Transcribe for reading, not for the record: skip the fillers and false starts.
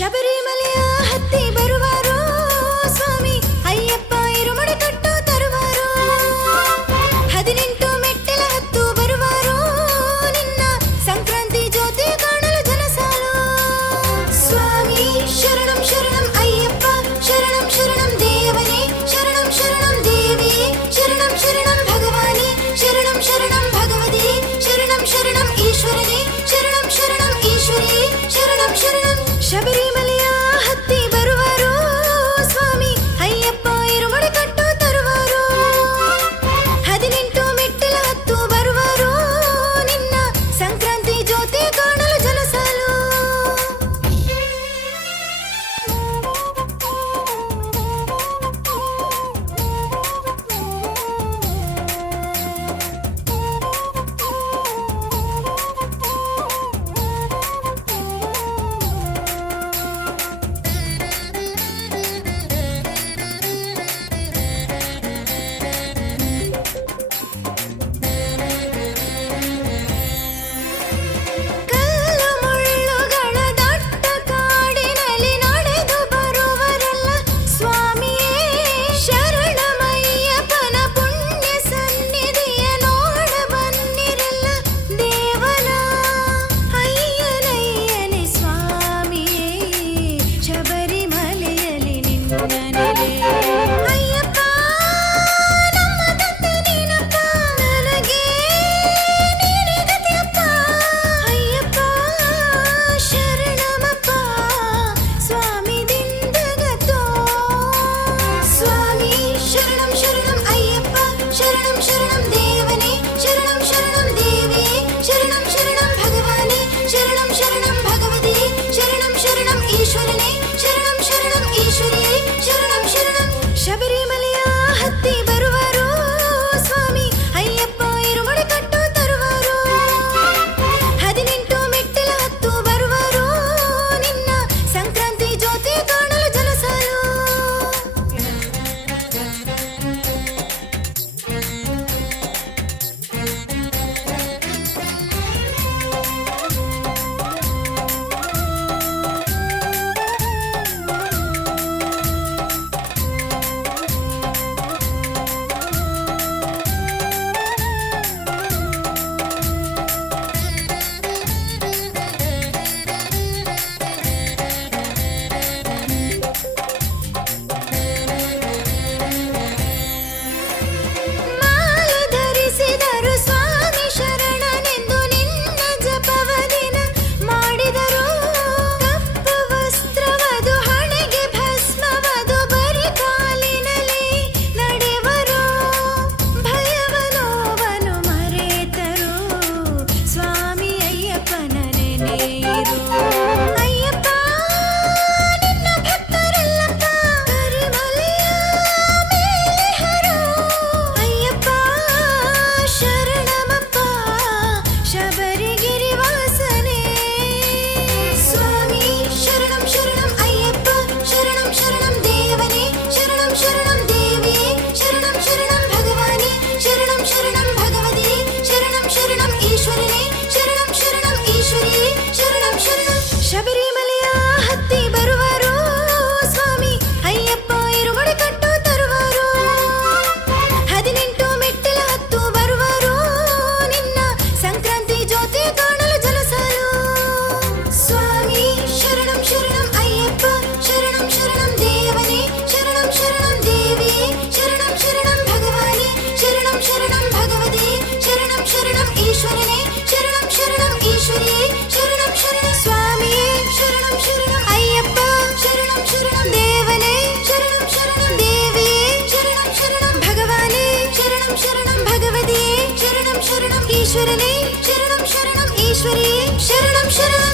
ಶಬರಿಮಲೆಯ ಹತ್ತಿ ಬರುವಾರೋ ಸ್ವಾಮಿ ಅಯ್ಯಪ್ಪ ಇರುಮುಡಿ ಕಟ್ಟು ತರುವಾರೋ 18 ಮೆಟ್ಟಿಲ ಹತ್ತು ಬರುವಾರೋ ನಿನ್ನ ಸಂಕ್ರಾಂತಿ ಜ್ಯೋತಿ ಕಾಣಲು ಜನಸಾಲು ಸ್ವಾಮಿ ಶರಣಂ ಶರಣಂ ಅಯ್ಯಪ್ಪ ಶರಣಂ ಶರಣಂ ದೇವನೇ ಶರಣಂ ಶರಣಂ ದೇವಿ ಶರಣಂ ಶರಣಂ ಭಗವಾನೇ ಶರಣಂ ಶರಣಂ ಭಗವತಿ ಶರಣಂ ಶರಣಂ ಈಶ್ವರನೇ ಶರಣಂ ಶರಣಂ ಈಶ್ವರಿ ಶರಣಂ ಶರಣಂ ಶಬರಿಮಲೆಯ ಹತ್ತಿ ಬರುವಾರೋ ಸ್ವಾಮಿ ಅಯ್ಯಪ್ಪ ಇರುಮುಡಿ ಕಟ್ಟು ತರುವಾರೋ 18 ಮೆಟ್ಟಿಲ ಹತ್ತು ಬರುವಾರೋ ನಿನ್ನ ಸಂಕ್ರಾಂತಿ ಜ್ಯೋತಿ ಕಾಣಲು ಜನಸಾಲು ಶಬರಿಮಲೆಯ ಹತ್ತಿ ಬರುವಾರೋ ಸ್ವಾಮಿ ಅಯ್ಯಪ್ಪ ಇರುಮುಡಿ ಕಟ್ಟು ತರುವಾರೋ 18 ಮೆಟ್ಟಿಲ ಹತ್ತು ಬರುವಾರೋ ನಿನ್ನ ಸಂಕ್ರಾಂತಿ ಜ್ಯೋತಿ ಕಾಣಲು ಜನಸಾಲು ಶಬರಿಮಲೆಯ ಹತ್ತಿ ಬರುವಾರೋ ಸ್ವಾಮಿ ಅಯ್ಯಪ್ಪ ಇರುಮುಡಿ ಕಟ್ಟು ತರುವಾರೋ 18 ಮೆಟ್ಟಿಲ ಹತ್ತು ಬರುವಾರೋ ನಿನ್ನ ಸಂಕ್ರಾಂತಿ ಜ್ಯೋತಿ ಕಾಣಲು ಜನಸಾಲು ಸ್ವಾಮಿ ಶರಣಂ ಶರಣಂ ಅಯ್ಯಪ್ಪ ಶರಣಂ ಶರಣಂ ದೇವನೇ ಶರಣಂ ಶರಣಂ ದೇವಿ ಶರಣಂ ಶರಣಂ ಭಗವಾನೇ ಶರಣಂ ಶರಣಂ ಭಗವತಿ ಶರಣಂ ಶರಣಂ ಈಶ್ವರನೇ ಶರಣಂ ಶರಣಂ ಈಶ್ವರಿ ಶರಣಂ ಶರಣಂ ಸ್ವಾಮಿ ಶರಣಂ ಶರಣಂ ಅಯ್ಯಪ್ಪ ಶರಣಂ ಶರಣಂ ದೇವನೇ ಶರಣಂ ಶರಣಂ ದೇವಿ ಶರಣಂ ಶರಣಂ ಭಗವಾನೇ ಶರಣಂ ಶರಣಂ ಭಗವತಿ ಶರಣಂ ಶರಣಂ ಈಶ್ವರನೇ ಶರಣಂ ಶರಣಂ ಈಶ್ವರಿ ಶರಣಂ ಶರಣಂ